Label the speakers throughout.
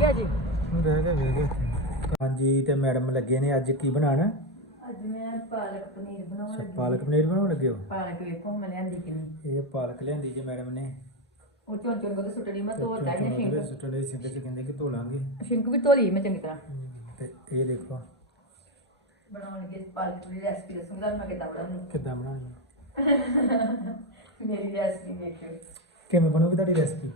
Speaker 1: ਰਹਿ ਗਿਆ ਜੀ।
Speaker 2: ਰਹਿ ਗਏ ਵੇਖ ਗਏ ਹਾਂਜੀ ਤੇ ਮੈਡਮ ਲੱਗੇ ਨੇ ਅੱਜ ਕੀ ਬਣਾਉਣ?
Speaker 1: ਅੱਜ ਮੈਂ ਪਾਲਕ ਪਨੀਰ ਬਣਾਉਣ
Speaker 2: ਅੱਛਾ,
Speaker 1: ਲੱਗੀ।
Speaker 2: ਪਾਲਕ ਪਨੀਰ ਬਣਾਉਣ ਲੱਗੇ ਹੋ?
Speaker 1: ਪਾਲਕ ਵੇਖੋ ਮੈਂ ਲਿਆਂਦੀ ਕਿ ਨਹੀਂ।
Speaker 2: ਇਹ ਪਾਲਕ ਲਿਆਂਦੀ ਜੀ ਮੈਡਮ ਨੇ।
Speaker 1: ਉਹ ਚੋਂ ਚੋਂ ਸੁੱਟਣੀ ਮੈਂ ਧੋ ਤਾ ਇਹਨੇ ਸ਼ਿੰਕ।
Speaker 2: ਸੁਟਲੇ ਸਿੰਦੇ ਚ ਕਹਿੰਦੇ ਕਿ ਧੋ ਲਾਂਗੇ।
Speaker 1: ਸ਼ਿੰਕ ਵੀ ਧੋ ਲਈ ਮੈਂ ਚੰਗੀ ਤਰ੍ਹਾਂ।
Speaker 2: ਹਮ, ਤੇ ਇਹ ਦੇਖੋ।
Speaker 1: ਬਣਾਉਣ ਲੱਗੇ ਪਾਲਕ ਦੀ ਰੈਸਪੀ ਦੱਸੂੰਗਾ ਤੁਹਾਨੂੰ ਮੈਂ ਕਿੱਦਾਂ ਬਣਾਉਣੀ
Speaker 2: ਕਿੱਦਾਂ ਬਣਾਉਣੀ
Speaker 1: ਮੇਰੀ ਰੈਸਪੀ ਵੇਖਿਓ।
Speaker 2: ਕਿਵੇਂ ਬਣੂਗੀ ਤੁਹਾਡੀ ਰੈਸਪੀ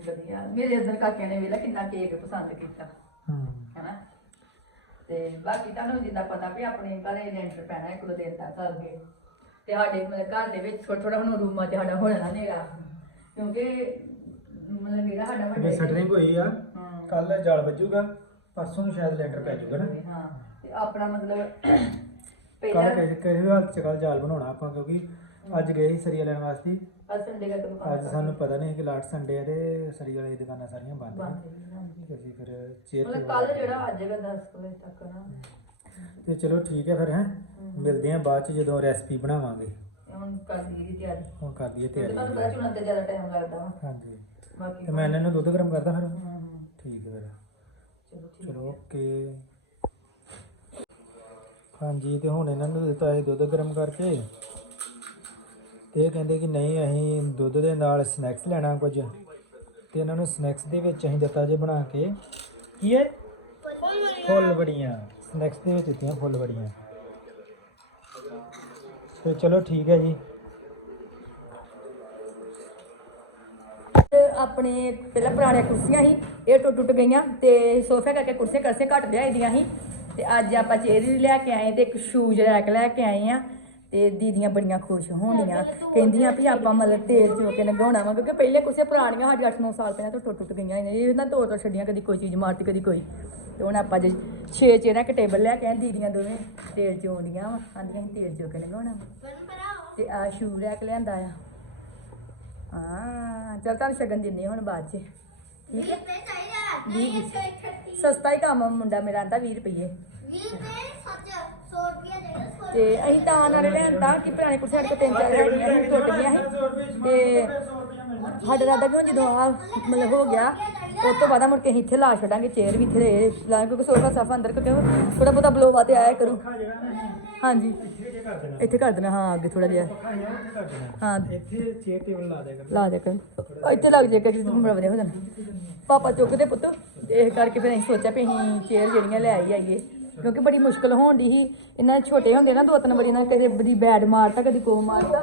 Speaker 1: ਵਧੀਆ। ਮੇਰੇ ਅੰਦਰ ਕਾਕਿਆਂ ਨੇ ਵੇਲਾ ਕਿੰਨਾ ਕੇਕ ਪਸੰਦ ਕੀਤਾ।
Speaker 2: ਹਾਂ
Speaker 1: ਹੈਨਾ? ਤੇ ਬਾਕੀ ਤੁਹਾਨੂੰ ਜਿੱਦਾਂ ਪਤਾ ਵੀ ਆਪਣੇ ਘਰੇ ਲੈਂਟਰ ਪੈਣਾ ਇੱਕ ਦੋ ਦਿਨ ਤੱਕ ਅੱਗੇ ਤੇ ਸਾਡੇ ਮਤਲਬ ਘਰ ਦੇ ਵਿੱਚ ਥੋੜਾ ਥੋੜਾ ਹੁਣ ਰੂਮਾਂ 'ਚ ਸਾਡਾ ਹੋਣਾ ਨੇਗਾ ਕਿਉਂਕਿ ਮਤਲਬ ਮੇਰਾ ਸਾਡਾ ਵੱਡਾ
Speaker 2: ਸਟਰਿੰਗ ਹੋਈ ਆ।
Speaker 1: ਹਾਂ।
Speaker 2: ਕੱਲ ਜਾਲ ਵੱਜੂਗਾ ਪਰਸੋਂ ਨੂੰ ਸ਼ਾਇਦ ਲੈਂਟਰ ਪੈ ਜਾਊਗਾ ਨਾ।
Speaker 1: ਹਾਂ। ਤੇ ਆਪਣਾ ਮਤਲਬ ਪਹਿਲਾਂ
Speaker 2: ਕਿਸੇ ਹਾਲਤ ਚ ਕੱਲ ਜਾਲ ਬਣਾਉਣਾ ਆਪਾਂ ਕਿਉਂਕਿ ਅੱਜ ਗਏ ਸੀ ਸਰੀਆ ਲੈਣ ਵਾਸਤੇ।
Speaker 1: ਅੱਜ ਸੰਡੇ ਦਾ ਕੰਮ
Speaker 2: ਅੱਜ ਸਾਨੂੰ ਪਤਾ ਨਹੀਂ ਕਿ ਲਾਸਟ ਸੰਡੇ ਆ ਤੇ ਸਰੀਆ ਵਾਲੀ ਦੁਕਾਨਾਂ ਸਾਰੀਆਂ ਬੰਦ ਨੇ। ਤੇ ਅਸੀਂ ਫਿਰ ਚੇਅਰ
Speaker 1: ਮਤਲਬ ਕੱਲ ਜਿਹੜਾ ਅੱਜ ਦਾ 10 ਵਜੇ ਤੱਕ ਨਾ।
Speaker 2: ਤੇ ਚਲੋ ਠੀਕ ਹੈ ਫਿਰ ਹੈ। ਮਿਲਦੇ ਆਂ ਬਾਅਦ ਚ ਜਦੋਂ ਰੈਸਪੀ ਬਣਾਵਾਂਗੇ।
Speaker 1: ਤੇ ਹੁਣ ਕਰ ਲਈ ਤਿਆਰੀ।
Speaker 2: ਹੁਣ ਕਰ
Speaker 1: ਤੇ ਤੁਹਾਨੂੰ
Speaker 2: ਤਿਆਰੀ
Speaker 1: ਚੁਣਨ ਤੇ ਜ਼ਿਆਦਾ ਟਾਈਮ ਲੱਗਦਾ ਵਾ।
Speaker 2: ਹਾਂਜੀ।
Speaker 1: ਬਾਕੀ
Speaker 2: ਤੇ ਮੈਂ ਇਹਨਾਂ ਨੂੰ ਦੁੱਧ ਗਰਮ ਕਰਦਾ ਫਿਰ।
Speaker 1: ਹਮ,
Speaker 2: ਠੀਕ ਹੈ ਫਿਰ।
Speaker 1: ਚਲੋ ਠੀਕ
Speaker 2: ਚਲੋ ਓਕੇ। ਹਾਂਜੀ ਤੇ ਹੁਣ ਇਹਨਾਂ ਨੂੰ ਦਿੱਤਾ ਦੁੱਧ ਗਰਮ ਕਰਕੇ। ਤੇ ਇਹ ਕਹਿੰਦੇ ਕਿ ਨਹੀਂ, ਅਸੀਂ ਦੁੱਧ ਦੇ ਨਾਲ ਸਨੈਕਸ ਲੈਣਾ ਕੁਝ। ਤੇ ਇਹਨਾਂ ਨੂੰ ਸਨੈਕਸ ਦੇ ਵਿੱਚ ਅਸੀਂ ਦਿੱਤਾ ਜੇ ਬਣਾ ਕੇ। ਕੀ ਹੈ ਫੁੱਲ ਬੜੀਆਂ ਸਨੈਕਸ ਦੇ ਵਿੱਚ ਦਿੱਤੀਆਂ ਫੁੱਲ ਬੜੀਆਂ ਤੇ ਚਲੋ ਠੀਕ ਹੈ ਜੀ।
Speaker 1: ਆਪਣੇ ਪਹਿਲਾਂ ਪੁਰਾਣੀਆਂ ਕੁਰਸੀਆਂ ਸੀ, ਇਹ ਟੁੱਟ ਟੁੱਟ ਗਈਆਂ ਤੇ ਸੋਫੇ ਕਰਕੇ ਕੁਰਸੀਆਂ ਕਰਸੀਆਂ ਘੱਟ ਲਿਆਈ ਦੀਆਂ ਸੀ। ਤੇ ਅੱਜ ਆਪਾਂ ਚੇਅਰ ਲੈ ਕੇ ਆਏ ਤੇ ਇੱਕ ਸ਼ੂਜ਼ ਰੈਕ ਲੈ ਕੇ ਆਏ ਆ। ਤੇ ਦੀਦੀਆਂ ਬੜੀਆਂ ਖੁਸ਼ ਹੋਣੀਆਂ। ਕਹਿੰਦੀਆਂ ਵੀ ਆਪਾਂ ਮਤਲਬ ਤੇਲ ਚੋ ਕੇ ਲੰਘਾਉਣਾ ਵਾ ਕਿਉਂਕਿ ਪਹਿਲੇ ਕੁਰਸੀਆਂ ਪੁਰਾਣੀਆਂ ਸਾਡੀ 8-9 ਸਾਲ ਪਹਿਲਾਂ ਤੋਂ ਟੁੱਟ ਟੁੱਟ ਗਈਆਂ ਇਹ ਨਾ ਤੋੜ ਤੋੜ ਛੱਡੀਆਂ ਕਦੀ ਕੋਈ ਚੀਜ਼ ਮਾਰਤੀ ਕਦੀ ਕੋਈ। ਤੇ ਹੁਣ ਆਪਾਂ ਜੇ 6 ਚੇਅਰਾਂ ਇੱਕ ਟੇਬਲ ਲੈ ਕੇ ਆਏ ਦੀਦੀਆਂ ਦੋਵੇਂ ਤੇਲ ਚੋਂਦੀਆਂ ਵਾ ਆਂਦੀਆਂ ਅਸੀਂ ਤੇਲ ਚੋ ਕੇ ਲੰਘਾਉਣਾ ਵਾ ਤੇ ਆ ਸ਼ੂ ਰੈਕ ਲਿਆਂਦਾ ਆ। ਹਾਂ ਚਲ ਤੁਹਾਨੂੰ ਸ਼ਗਨ ਦਿੰਦੇ ਹੁਣ ਬਾਅਦ ਚ। ਠੀਕ ਹੈ। ਸਸਤਾ ਹੀ ਕੰਮ ਆ, ਮੁੰਡਾ ਮੇਰਾ ਆਂਦਾ 20 ਰੁਪਏ ਤੇ ਅਸੀਂ ਤਾਂ ਨਾਲ ਲਿਆਂਦਾ ਕਿ ਪੁਰਾਣੇ ਕੁਰਸੀ ਸਾਡੇ ਕੋਲ ਤਿੰਨ ਚਾਰ ਹੈਗੀਆਂ ਸੀ, ਟੁੱਟ ਗਈਆਂ ਸੀ। ਤੇ ਸਾਡਾ ਰਾਦਾ ਕਿ ਜਦੋਂ ਆ ਮਤਲਬ ਹੋ ਗਿਆ, ਉਸ ਤੋਂ ਬਾਅਦ ਮੁੜ ਕੇ ਅਸੀਂ ਇੱਥੇ ਲਾ ਛੱਡਾਂਗੇ ਚੇਅਰ ਵੀ ਇੱਥੇ ਲਾ ਕਿਉਂਕਿ ਸੋਫਾ ਸਾਫਾ ਅੰਦਰ ਕਿਉਂਕਿ ਥੋੜਾ ਬਹੁਤਾ ਬਲੋਵਾ ਤੇ ਆਇਆ ਕਰੂ। ਹਾਂਜੀ। ਇੱਥੇ ਕਰ ਦੇਣਾ, ਹਾਂ, ਅੱਗੇ ਥੋੜਾ ਜਿਹਾ। ਹਾਂ।
Speaker 2: ਇੱਥੇ ਚੇਅਰ ਟੇਬਲ ਲਾ ਦੇਗਾ
Speaker 1: ਲਾ ਦੇ ਕਰ ਇੱਥੇ ਲੱਗ ਜਾਏਗਾ ਕਿ ਬੜਾ ਵਧੀਆ ਹੋ ਜਾਣਾ। ਪਾਪਾ ਚੁੱਕਦੇ ਪੁੱਤ ਇਹ ਕਰਕੇ ਫਿਰ ਅਸੀਂ ਸੋਚਿਆ ਵੀ ਅਸੀਂ ਚੇਅਰ ਜਿਹੜੀਆਂ ਲੈ ਆਈ ਆਈਏ। ਕਿਉਂਕਿ ਬੜੀ ਮੁਸ਼ਕਲ ਹੋਣ ਦੀ ਸੀ। ਇਹਨਾਂ ਦੇ ਛੋਟੇ ਹੁੰਦੇ ਨਾ ਦੋ ਤਿੰਨ ਵਾਰੀ ਇਹਨਾਂ ਨੇ ਕਦੇ ਬਦੀ ਬੈਡ ਮਾਰਤਾ ਕਦੀ ਕੋਹ ਮਾਰਤਾ।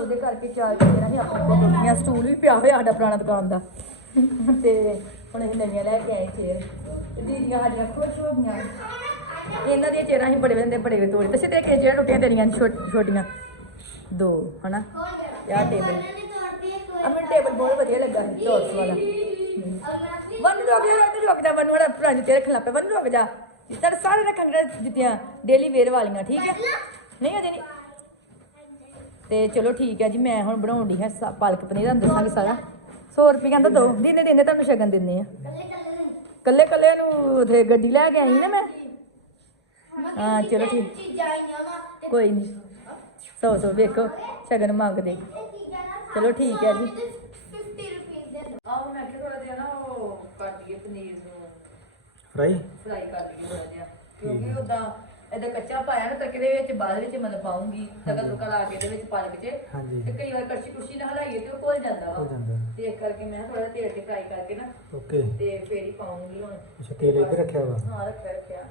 Speaker 1: ਉਹਦੇ ਕਰਕੇ ਚਾਰ ਚੇਅਰਾਂ ਹੀ ਆਪਣੇ ਕੋਲ ਹੁੰਦੀਆਂ ਸਟੂਲ ਵੀ ਪਿਆ ਹੋਇਆ ਸਾਡਾ ਪੁਰਾਣਾ ਦੁਕਾਨ ਦਾ। ਤੇ ਹੁਣ ਅਸੀਂ ਨਵੀਆਂ ਲੈ ਕੇ ਆਏ ਚੇਅਰ। ਦੀਦੀਆਂ ਸਾਡੀਆਂ ਖੁਸ਼ ਹੋ ਗਈਆਂ। ਇਹਨਾਂ ਦੀਆਂ ਚੇਅਰਾਂ ਹੀ ਬੜੇ ਬੰਦੇ ਬੜੇ ਤੋੜੇ। ਤੇ ਸਿੱਧੇ ਕੇ ਚੇਅਰ ਟੁੱਟੀਆਂ ਤੇਰੀਆਂ ਛੋਟ- ਛੋਟੀਆਂ। ਦੋ ਹਨਾ? ਯਾ ਟੇਬਲ ਅਮਨ ਟੇਬਲ ਬਹੁਤ ਵਧੀਆ ਲੱਗਾ ਸੀ ਚੌਰਸ ਵਾਲਾ ਵਨ ਰੁਕ ਜਾ ਵਨ ਰੁਕ ਜਾ ਵਨ ਵਾਲਾ ਪੁਰਾਣੀ ਤੇ ਰੱਖਣਾ ਪਿਆ। ਵਨ ਰੁਕ ਜਾ ਤੇਰੇ ਸਾਰੇ ਰੱਖਾਂਗੇ ਜਿੱਤੀਆਂ ਡੇਲੀ ਵੇਅਰ ਵਾਲੀਆਂ ਠੀਕ ਹੈ? ਨਹੀਂ ਅਜੇ ਨਹੀਂ। ਤੇ ਚਲੋ ਠੀਕ ਹੈ ਜੀ ਮੈਂ ਹੁਣ ਬਣਾਉਣ ਦੀ ਹੈ ਸਾ- ਪਾਲਕ ਪਨੀਰ ਤੁਹਾਨੂੰ ਦੱਸਾਂਗੇ ਸਾਰਾ। 100 ਰੁਪਏ ਕਹਿੰਦਾ ਦੋ ਦਿੰਦੇ ਦਿੰਦੇ ਤੁਹਾਨੂੰ ਸ਼ਗਨ ਦਿੰਦੇ ਆ ਕੱਲੇ ਕੱਲੇ ਨੂੰ ਉਥੇ ਗੱਡੀ ਲੈ ਕੇ ਆਈ ਨਾ ਮੈਂ। ਹਾਂ ਚਲੋ ਠੀਕ। ਕੋਈ ਨਹੀਂ ਸੌ ਸੌ ਵੇਖੋ ਸ਼ਗਨ ਮੰਗਦੇ। ਚਲੋ ਠੀਕ ਹੈ ਜੀ। ਆਹ ਮੈਂ ਕਿ ਥੋੜਾ ਜਿਹਾ ਨਾ ਉਹ ਕਰ ਦਈਏ ਪਨੀਰ ਨੂੰ।
Speaker 2: ਫਰਾਈ
Speaker 1: ਫਰਾਈ ਕਰ ਦਈਏ ਥੋੜਾ ਜਿਹਾ। ਕਿਉਂਕਿ ਉਦਾਂ ਇਹਦਾ ਕੱਚਾ ਪਾਇਆ ਨਾ ਤੜਕੇ ਦੇ ਵਿੱਚ ਬਾਅਦ ਵਿੱਚ ਮਤਲਬ ਪਾਉਂਗੀ ਤੜਕਾ ਤੁੜਕਾ ਲਾ ਕੇ ਇਹਦੇ ਵਿੱਚ ਪਾਲਕ 'ਚ
Speaker 2: ਹਾਂਜੀ।
Speaker 1: ਤੇ ਕਈ ਵਾਰ ਕੜਛੀ ਕੁਰਛੀ ਨਾਲ ਹਲਾਈਏ ਤੇ ਉਹ ਘੁਲ ਜਾਂਦਾ
Speaker 2: ਹੋ
Speaker 1: ਵਾ
Speaker 2: ਜਾਂਦਾ।
Speaker 1: ਤੇ ਇਸ ਕਰਕੇ ਮੈਂ ਥੋੜਾ ਤੇਲ ਤੇ ਫਰਾਈ ਕਰਕੇ ਨਾ
Speaker 2: ਓਕੇ।
Speaker 1: ਤੇ ਫੇਰ ਹੀ ਪਾਉਂਗੀ ਹੁਣ।
Speaker 2: ਅੱਛਾ ਤੇਲ ਇੱਧਰ ਰੱਖਿਆ ਵਾ?
Speaker 1: ਹਾਂ ਰੱਖਿਆ ਰੱਖਿਆ।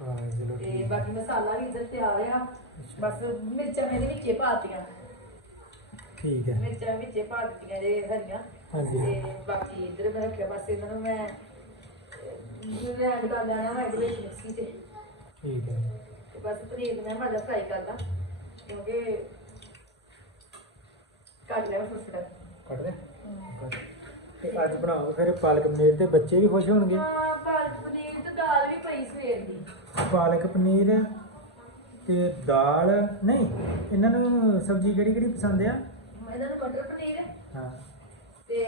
Speaker 2: ਹਾਂ ਚਲੋ
Speaker 1: ਤੇ
Speaker 2: ਠੀਕ
Speaker 1: ਬਾਕੀ ਮਸਾਲਾ ਵੀ ਇੱਧਰ ਤਿਆਰ ਆ। ਬਸ ਮਿਰਚਾਂ ਮੇਰੇ ਵਿੱਚੇ ਪਾਤੀਆਂ
Speaker 2: ਠੀਕ ਹੈ।
Speaker 1: ਮਿਰਚਾਂ ਵਿੱਚੇ ਪਾ ਦਿੱਤੀਆਂ ਜੇ ਹਰੀਆਂ।
Speaker 2: ਹਾਂਜੀ
Speaker 1: ਤੇ ਬਾਕੀ ਇੱਧਰ ਮੈਂ ਰੱਖਿਆ। ਬਸ ਇਹਨਾਂ ਨੂੰ ਮੈਂ ਗ੍ਰੈਂਡ ਕਰ ਲੈਣਾ ਵਾ ਇਹਦੇ ਵਿੱਚ ਮਿਕਸੀ ਤੇ।
Speaker 2: ਠੀਕ ਹੈ।
Speaker 1: ਤੇ ਬਸ ਪਨੀਰ ਨੂੰ ਮੈਂ ਮਾੜਾ ਫਰਾਈ ਕਰਦਾ ਕਿਉਂਕਿ ਕੱਟ ਲਿਆ ਉਸ ਸੁਸੜਾ
Speaker 2: ਕੱਟ ਦੇ ਤੇ ਅੱਜ ਬਣਾਓ ਫਿਰ ਪਾਲਕ ਪਨੀਰ ਤੇ ਬੱਚੇ ਵੀ ਖੁਸ਼ ਹੋਣਗੇ?
Speaker 1: ਹਾਂ ਪਾਲਕ ਪਨੀਰ ਤੇ ਦਾਲ ਵੀ ਪਈ ਸਵੇਰ ਦੀ।
Speaker 2: ਪਾਲਕ ਪਨੀਰ ਤੇ ਦਾਲ ਨਹੀਂ ਇਹਨਾਂ ਨੂੰ ਸਬਜ਼ੀ ਕਿਹੜੀ ਕਿਹੜੀ ਪਸੰਦ ਆ?
Speaker 1: ਇਹਨਾਂ ਨੂੰ ਮਟਰ ਪਨੀਰ
Speaker 2: ਹਾਂ।
Speaker 1: ਤੇ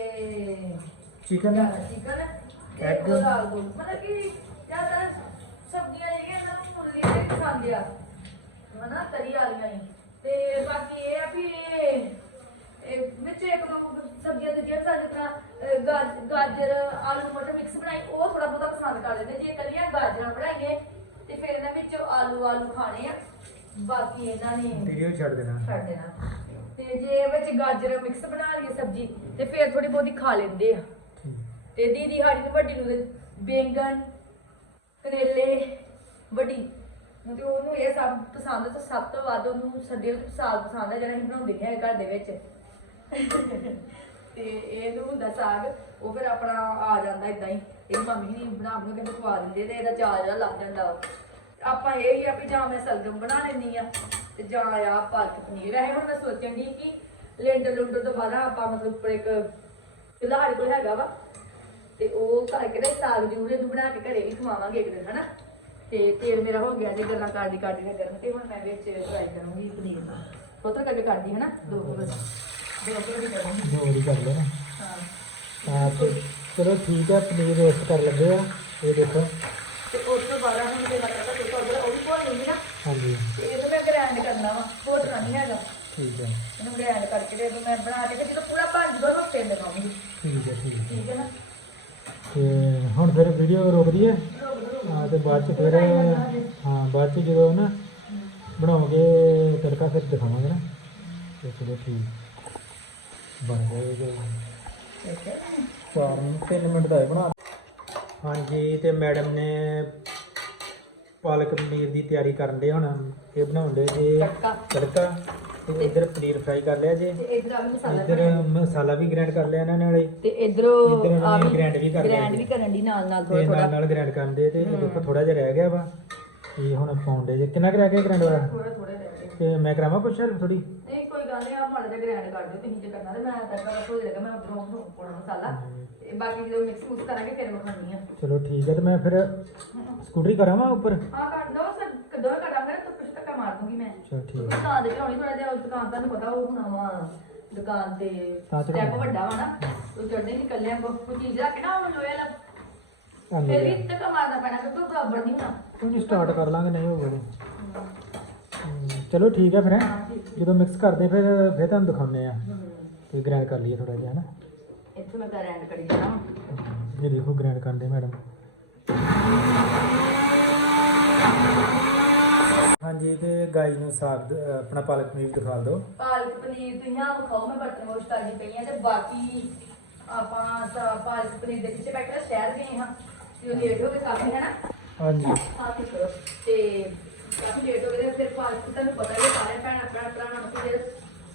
Speaker 2: ਚਿਕਨ
Speaker 1: ਚਿਕਨ ਤੇ ਦਾਲ ਦੋ ਮਤਲਬ ਕਿ ਜ਼ਿਆਦਾ ਸਬਜ਼ੀਆਂ ਜਿਹੜੀਆਂ ਇਹਨਾਂ ਨੂੰ ਮੁੱਲੀ ਦੇ ਪਸੰਦ ਆ ਹਨਾ ਤਰੀ ਵਾਲੀਆਂ ਹੀ। ਤੇ ਬਾਕੀ ਇਹ ਆ ਵੀ ਇਹ ਇਹ ਵਿੱਚ ਇੱਕ ਦੋ ਸਬਜ਼ੀਆਂ ਦੇ ਜਿਹੜਾ ਜਿਸ ਤਰ੍ਹਾਂ ਗਾਜ- ਗਾਜਰ ਆਲੂ ਮਟਰ ਮਿਕਸ ਬਣਾਈ ਉਹ ਥੋੜਾ ਬਹੁਤਾ ਪਸੰਦ ਕਰ ਲੈਂਦੇ। ਜੇ ਕੱਲੀਆਂ ਗਾਜਰਾਂ ਬਣਾਈਏ ਤੇ ਫਿਰ ਇਹਨਾਂ ਵਿੱਚ ਆਲੂ ਆਲੂ ਖਾਣੇ ਆ। ਬਾਕੀ ਇਹਨਾਂ ਨੇ
Speaker 2: ਵੀਡੀਓ ਛੱਡ ਦੇਣਾ।
Speaker 1: ਛੱਡ ਦੇਣਾ। ਤੇ ਜੇ ਵਿੱਚ ਗਾਜਰ ਮਿਕਸ ਬਣਾ ਲਈਏ ਸਬਜ਼ੀ ਤੇ ਫਿਰ ਥੋੜੀ ਬਹੁਤੀ ਖਾ ਲੈਂਦੇ ਆ। ਤੇ ਦੀਦੀ ਸਾਡੀ ਨੂੰ ਵੱਡੀ ਨੂੰ ਤੇ ਬੈਂਗਣ, ਕਰੇਲੇ, ਵੱਡੀ। ਤੇ ਉਹਨੂੰ ਇਹ ਸਭ ਪਸੰਦ ਤੇ ਸਭ ਤੋਂ ਵੱਧ ਉਹਨੂੰ ਸਰਦੀਆਂ ਸਾਗ ਪਸੰਦ ਹੈ ਜਿਹੜਾ ਅਸੀਂ ਬਣਾਉਂਦੇ ਨਹੀਂ ਹੈਗੇ ਘਰ ਦੇ ਵਿੱਚ। ਤੇ ਇਹਨੂੰ ਹੁੰਦਾ ਸਾਗ, ਉਹ ਫਿਰ ਆਪਣਾ ਆ ਜਾਂਦਾ ਇਦਾਂ ਹੀ। ਇਹ ਮੰਮੀ ਨਹੀਂ ਬਣਾ ਬਣਾ ਕੇ ਖਵਾ ਦਿੰਦੇ ਤੇ ਇਹਦਾ ਚਾਅ ਜਿਹੜਾ ਲੱਗ ਜਾਂਦਾ ਆਪਾਂ ਇਹ ਹੀ ਆ ਵੀ ਜਾਂ ਮੈਂ ਸਲਗਮ ਬਣਾ ਲੈਂਦੀ ਆ ਤੇ ਜਾਂ ਆ ਪਾਲਕ ਪਨੀਰ। ਵੈਸੇ ਹੁਣ ਮੈਂ ਸੋਚਣ ਦੀ ਕਿ ਲੈਂਡਰ ਲੁੰਡਰ ਤੋਂ ਬਾਅਦ ਆਪਾਂ ਮਤਲਬ ਉੱਪਰ ਇੱਕ ਚੁੱਲ੍ਹਾ ਸਾਡੇ ਕੋਲ ਹੈਗਾ ਵਾ ਤੇ ਉਹ ਕਰਕੇ ਤੇ ਸਾਗ ਜ਼ਰੂਰ ਇਹਨੂੰ ਬਣਾ ਕੇ ਘਰੇ ਵੀ ਖਵਾਵਾਂਗੇ ਇੱਕ ਦਿਨ ਹਨਾ? ਤੇ ਤੇਲ ਮੇਰਾ ਹੋ ਗਿਆ ਜੇ ਗੱਲਾਂ ਕਰਦੀ ਕਰਦੀ ਨੇ ਗਰਮ ਤੇ ਹੁਣ ਮੈਂ ਵਿੱਚ ਫਰਾਈ ਕਰੂੰਗੀ ਪਨੀਰ ਨੂੰ ਥੋੜਾ ਕਰਕੇ ਕਰਦੀ ਹਨਾ? ਦੋ ਕੁ ਬਸ ਦੋ ਕੁ ਵੀ ਕਰੂੰਗੀ।
Speaker 2: ਹੋਰ ਹੀ ਕਰ ਲੈਣਾ।
Speaker 1: ਹਾਂ।
Speaker 2: ਤਾਂ ਤੇ- ਚਲੋ ਠੀਕ ਹੈ ਪਨੀਰ ਰੋਸਟ ਕਰ ਲੱਗੇ ਆ। ਇਹ ਦੇਖੋ।
Speaker 1: ਤੇ ਉਸ ਤੋਂ ਬਾਅਦ ਹੁਣ ਜੇ ਲੱਗਦਾ ਤੁਹਾਡਾ ਉਹ ਵੀ ਭੁੰਨ ਲੂੰਗੀ ਨਾ।
Speaker 2: ਹਾਂਜੀ।
Speaker 1: ਤੇ ਇਹਨੂੰ ਮੈਂ ਗ੍ਰਾਈਂਡ ਕਰਨਾ ਵਾ ਘੋਟਣਾ ਨਹੀਂ ਹੈਗਾ।
Speaker 2: ਠੀਕ ਹੈ
Speaker 1: ਇਹਨੂੰ ਗ੍ਰਾਈਂਡ ਕਰਕੇ ਤੇ ਮੈਂ ਬਣਾ ਕੇ ਤੇ ਜਦੋਂ ਪੂਰਾ ਬਣ ਜੂਗਾ ਫੇਰ ਲਗਾਉਂਗੀ।
Speaker 2: ਠੀਕ ਹੈ ਠੀਕ ਹੈ
Speaker 1: ਠੀਕ ਹੈ ਨਾ?
Speaker 2: ਤੇ ਹੁਣ ਫਿਰ ਵੀਡੀਓ ਰੋਕ ਦਈਏ
Speaker 1: ਰੋਕ ਦੋ ਰੋਕ
Speaker 2: ਹਾਂ ਤੇ ਬਾਅਦ ਚ ਫਿਰ ਹਾਂ ਬਾਅਦ ਚ ਜਦੋਂ ਨਾ ਬਣਾਓਗੇ ਤੜਕਾ ਫਿਰ ਦਿਖਾਵਾਂਗੇ ਨਾ। ਤੇ ਚਲੋ ਠੀਕ। ਬਣ
Speaker 1: ਠੀਕ ਹੈ
Speaker 2: ਚਾਰ ਤਿੰਨ ਮਿੰਟ ਦਾ ਬਣਾ। ਹਾਂਜੀ ਤੇ ਮੈਡਮ ਨੇ ਪਾਲਕ ਪਨੀਰ ਦੀ ਤਿਆਰੀ ਕਰਨ ਦੇ ਹੁਣ। ਇਹ ਬਣਾਉਣ ਦੇ ਜੇ
Speaker 1: ਤੜਕਾ।
Speaker 2: ਤੜਕਾ। ਤੇ ਇੱਧਰ ਪਨੀਰ ਫਰਾਈ ਕਰ ਲਿਆ ਜੇ।
Speaker 1: ਤੇ ਇਧਰ ਆ ਵੀ ਮਸਾਲਾ
Speaker 2: ਇੱਧਰ ਮਸਾਲਾ ਵੀ ਗ੍ਰਾਈਂਡ ਕਰ ਲਿਆ ਇਹਨਾਂ ਨੇ ਨਾਲੇ
Speaker 1: ਤੇ ਇਧਰੋਂ
Speaker 2: ਇੱਧਰ ਉਹਨਾਂ ਨੇ grind ਵੀ ਕਰ ਲਿਆ
Speaker 1: ਗ੍ਰੈਂਡ। ਵੀ ਕਰਨ ਦੀ ਨਾਲ ਨਾਲ ਥੋੜਾ
Speaker 2: ਤੇ
Speaker 1: ਥੋੜਾ
Speaker 2: ਨਾਲ ਗ੍ਰਾਈਂਡ ਕਰਦੇ ਤੇ ਇਹ ਦੇਖੋ ਥੋੜਾ ਜਿਹਾ ਰਹਿ ਗਿਆ ਵਾ। ਇਹ ਹੁਣ ਪਾਉਂਦੇ ਜੇ। ਕਿੰਨਾ ਕੁ ਰਹਿ ਗਿਆ ਗ੍ਰਾਈਂਡ ਵਾਲਾ?
Speaker 1: ਥੋੜਾ ਥੋੜਾ ਰਹਿ ਗਿਆ।
Speaker 2: ਤੇ ਮੈਂ ਕਰਾਵਾਂ ਕੁਛ ਹੈਲਪ ਥੋੜੀ
Speaker 1: ਨਹੀਂ ਕੋਈ ਗੱਲ ਨਹੀਂ ਆ ਮਾੜਾ ਜਿਹਾ ਗ੍ਰੈਂਡ ਕਰ ਦਿਓ ਤੁਸੀਂ ਜੇ ਕਰਨਾ ਤੇ ਮੈਂ ਤੜਕਾ ਹੋ ਜਾਏਗਾ ਮੈਂ ਉਧਰੋਂ ਨੂੰ ਪਾਉਣਾ ਮਸਾਲਾ। ਤੇ ਬਾਕੀ ਜਦੋਂ ਮਿਕਸ ਮੁਕਸ ਕਰਾਂਗੇ ਫਿਰ ਵਿਖਾਣੀ ਆ।
Speaker 2: ਚਲੋ ਠੀਕ ਹੈ ਤੇ ਮੈਂ ਫਿਰ ਸਕੂਟਰੀ ਕਰਾਵਾਂ ਉੱਪਰ?
Speaker 1: ਆ ਕਰ ਦੋ ਸਰ ਕਦੋਂ ਕਰਾਂਗੇ। ਤਾਂ ਮਾਰ ਦੂੰਗੀ ਮੈਂ।
Speaker 2: ਚਲੋ ਠੀਕ ਹੈ।
Speaker 1: ਦੁਕਾਨ ਦੇ ਘਰੋਂ ਥੋੜਾ ਜਿਹਾ ਦੁਕਾਨ ਤੁਹਾਨੂੰ ਪਤਾ ਉਹ ਹੋਣਾ ਵਾ ਦੁਕਾਨ ਤੇ
Speaker 2: ਤਾਂ ਚੜ੍ਹਾਉਣਾ।
Speaker 1: ਸਟੈਪ ਵੱਡਾ ਵਾ ਨਾ ਉਹ ਚੜਨੇ ਨਹੀਂ ਕੱਲਿਆਂ ਕੋ ਕੋਈ ਚੀਜ਼ ਰੱਖ ਕੇ ਨਾ ਉਹ ਲੋਹੇ ਵਾਲਾ।
Speaker 2: ਧੰਨ
Speaker 1: ਫਿਰ
Speaker 2: ਲਿਆ
Speaker 1: ਵੀ ਧੱਕਾ ਮਾਰਨਾ ਪੈਣਾ ਕਿਉਂਕਿ ਉਹ ਬਰਾਬਰ ਨਹੀਂ ਹੋਣਾ।
Speaker 2: ਕੋਈ ਨਹੀਂ ਸਟਾਰਟ ਕਰ ਲਾਂਗੇ ਨਹੀਂ ਹੋਵੇ ਚਲੋ ਠੀਕ ਹੈ ਫਿਰ ਹੈਂ।
Speaker 1: ਹਾਂ ਠੀਕ
Speaker 2: ਜਦੋਂ ਮਿਕਸ ਕਰਦੇ ਫਿਰ ਫਿਰ ਤੁਹਾਨੂੰ ਦਿਖਾਉਂਦੇ ਆ
Speaker 1: ਹਮ।
Speaker 2: ਤੇ ਗ੍ਰਾਈਂਡ ਕਰ ਲਈਏ ਥੋੜਾ ਜਿਹਾ ਹਨਾ?
Speaker 1: ਇੱਥੋਂ ਮੈਂ ਗ੍ਰੈਂਡ ਕਰੀ ਜਾਣਾ।
Speaker 2: ਇਹ ਦੇਖੋ ਗ੍ਰਾਈਂਡ ਕਰਦੇ ਮੈਡਮ ਹਾਂਜੀ ਤੇ ਗਾਈ ਨੂੰ ਸਾਗ ਦ- ਆਪਣਾ ਪਾਲਕ ਪਨੀਰ ਦਿਖਾ ਦਿਓ
Speaker 1: ਪਾਲਕ ਪਨੀਰ ਤੁਸੀਂ ਆਹ ਖਾਓ ਮੈਂ ਬਰਤਨ ਵਾਸ਼ ਕਰਦੀ ਪਈ ਆ ਤੇ ਬਾਕੀ ਆਪਾਂ ਸ- ਪਾਲਕ ਪਨੀਰ ਦੇ ਪਿੱਛੇ ਬੈਠੇ ਸ਼ਹਿਰ ਗਏ ਹਾਂ ਤੇ ਉਹ ਲੇਟ ਹੋ ਗਏ ਕਾਫੀ ਹੈ ਨਾ
Speaker 2: ਹਾਂਜੀ।
Speaker 1: ਠੀਕ ਕਰੋ। ਤੇ ਕਾਫੀ ਲੇਟ ਹੋ ਗਏ ਤੇ ਫਿਰ ਪਾਲਕ ਤੁਹਾਨੂੰ ਪਤਾ ਹੀ ਹੈ ਸਾਰੇ ਭੈਣ ਆਪਣਾ ਭਰਾਵਾਂ ਨੂੰ ਕਿ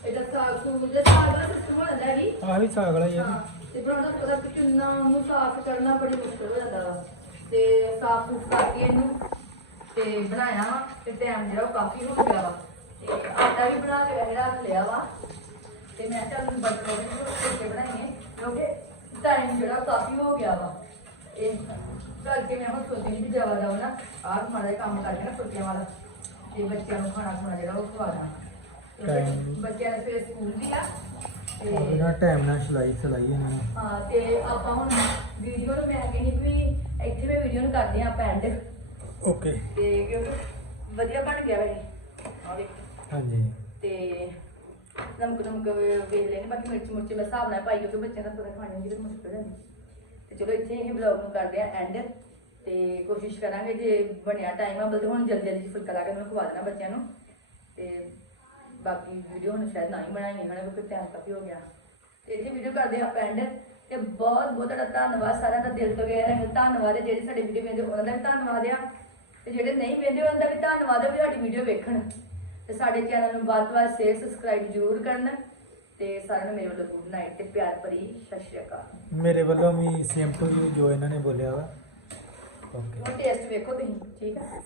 Speaker 1: ਇਹਦਾ ਸਾਗ ਸੂਗ ਦੇ ਸਾਗ ਦਾ ਸਿਸਟਮ ਹੋ ਜਾਂਦਾ ਵੀ।
Speaker 2: ਆਹ ਵੀ ਸਾਗ ਵਾਲਾ ਹੀ ਆ
Speaker 1: ਹਾਂ ਤੇ ਬਣਾਉਣਾ ਪਤਾ ਕਿ ਕਿੰਨਾ ਉਹਨੂੰ ਸਾਫ਼ ਕਰਨਾ ਬੜੀ ਮੁਸ਼ਕਲ ਹੋ ਜਾਂਦਾ ਵਾ। ਤੇ ਸਾਫ਼ ਸੂਫ ਕਰਕੇ ਇਹਨੂੰ ਤੇ ਬਣਾਇਆ ਵਾ ਤੇ ਟਾਈਮ ਜਿਹੜਾ ਉਹ ਕਾਫੀ ਹੋ ਗਿਆ ਵਾ। ਤੇ ਆਟਾ ਵੀ ਬਣਾ ਕੇ ਰੱਖ ਲਿਆ ਵਾ। ਤੇ ਮੈਂ ਚੱਲ ਬਰਤਨ ਦੇ ਫੁਲਕੇ ਬਣਾਈਏ ਕਿਉਂਕਿ ਟਾਈਮ ਜਿਹੜਾ ਕਾਫੀ ਹੋ ਗਿਆ ਵਾ। ਇਹ ਕਰਕੇ ਮੈਂ ਹੁਣ ਸੋਚੀ ਵੀ ਜਾਵਾ ਜਾਵਾ ਨਾ ਆਹ ਮਾੜਾ ਕੰਮ ਕਰਕੇ ਨਾ ਫੁਲਕਿਆਂ ਵਾਲਾ ਤੇ ਬੱਚਿਆਂ ਨੂੰ ਖਾਣਾ ਖਾਣਾ ਜਿਹੜਾ ਉਹ ਖਵਾ ਦਾਂ ਬੱਚਿਆਂ ਦੇ ਫਿਰ ਸਕੂਲ ਵੀ ਆ ਤੇ
Speaker 2: ਇਹਨਾਂ ਟਾਈਮ ਨਾਲ ਸਲਾਈ ਸਲਾਈ ਇਹਨਾਂ ਨੇ।
Speaker 1: ਹਾਂ ਤੇ ਆਪਾਂ ਹੁਣ ਵੀਡੀਓ ਨੂੰ ਮੈਂ ਕਹਿੰਦੀ ਵੀ ਇੱਥੇ ਮੈਂ ਵੀਡੀਓ ਨੂੰ ਕਰਦੇ ਆ ਆਪਾਂ ਐਂਡ
Speaker 2: ਓਕੇ
Speaker 1: ਤੇ ਕਿਉਂਕਿ ਵਧੀਆ ਬਣ ਗਿਆ ਵੈਸੇ। ਆ ਦੇਖ।
Speaker 2: ਹਾਂਜੀ।
Speaker 1: ਤੇ ਨਮਕ ਨਮਕ ਵੇਖ ਲੈਣੇ ਬਾਕੀ ਮਿਰਚ ਮੁਰਚ ਮੈਂ ਹਿਸਾਬ ਨਾਲ ਪਾਈ ਕਿਉਂਕਿ ਬੱਚਿਆਂ ਦਾ ਥੋੜਾ ਖਾਣੇ ਦੀ ਵੀ ਮੁਸ਼ਕਲ ਹੈ ਤੇ ਚਲੋ ਇੱਥੇ ਹੀ ਵਲੌਗ ਨੂੰ ਕਰਦੇ ਆ ਐਂਡ ਤੇ ਕੋਸ਼ਿਸ਼ ਕਰਾਂਗੇ ਜੇ ਬਣਿਆ ਟਾਈਮ ਆ ਬਲਕਿ ਹੁਣ ਜਲਦੀ ਜਲਦੀ ਫੁਲਕਾ ਲਾ ਕੇ ਮੈਨੂੰ ਖਵਾ ਦੇਣਾ ਬੱਚਿਆਂ ਨੂੰ। ਤੇ ਬਾਕੀ ਵੀਡੀਓ ਹੁਣ ਸ਼ਾਇਦ ਨਾ ਹੀ ਬਣਾਈ ਹੈ ਕਿਉਂਕਿ ਟਾਈਮ ਕਾਫੀ ਹੋ ਗਿਆ। ਤੇ ਇੱਥੇ ਵੀਡੀਓ ਕਰਦੇ ਆ ਐਂਡ ਤੇ ਬਹੁਤ ਬਹੁਤ ਤੁਹਾਡਾ ਧੰਨਵਾਦ ਸਾਰਿਆਂ ਦਾ ਦਿਲ ਤੋਂ ਗਿਆ ਧੰਨਵਾਦ ਜਿਹੜੇ ਸਾਡੇ ਵੀਡੀਓ ਵੇਖਦੇ ਉਹਨਾਂ ਦਾ ਵੀ ਧੰਨਵਾਦ ਆ। ਤੇ ਜਿਹੜੇ ਨਹੀਂ ਵੇਖਦੇ ਉਹਨਾਂ ਦਾ ਵੀ ਧੰਨਵਾਦ ਹੈ ਵੀ ਸਾਡੀ ਵੀਡੀਓ ਵੇਖਣ। ਤੇ ਸਾਡੇ ਚੈਨਲ ਨੂੰ ਵੱਧ ਵੱਧ ਸ਼ੇਅਰ ਸਬਸਕ੍ਰਾਈਬ ਜ਼ਰੂਰ ਕਰਨ ਤੇ ਸਾਰਿਆਂ ਨੂੰ ਮੇਰੇ ਵੱਲੋਂ ਗੁੱਡ ਨਾਈਟ ਤੇ ਪਿਆਰ ਭਰੀ ਸਤਿ ਸ਼੍ਰੀ ਅਕਾਲ।
Speaker 2: ਮੇਰੇ ਵੱਲੋਂ ਵੀ ਸੇਮ ਟੂ ਯੂ ਜੋ ਇਹਨਾਂ ਨੇ ਬੋਲਿਆ ਵਾ। ਓਕੇ
Speaker 1: ਹੁਣ ਟੇਸਟ ਵੇਖੋ ਤੁਸੀਂ ਠੀਕ ਹੈ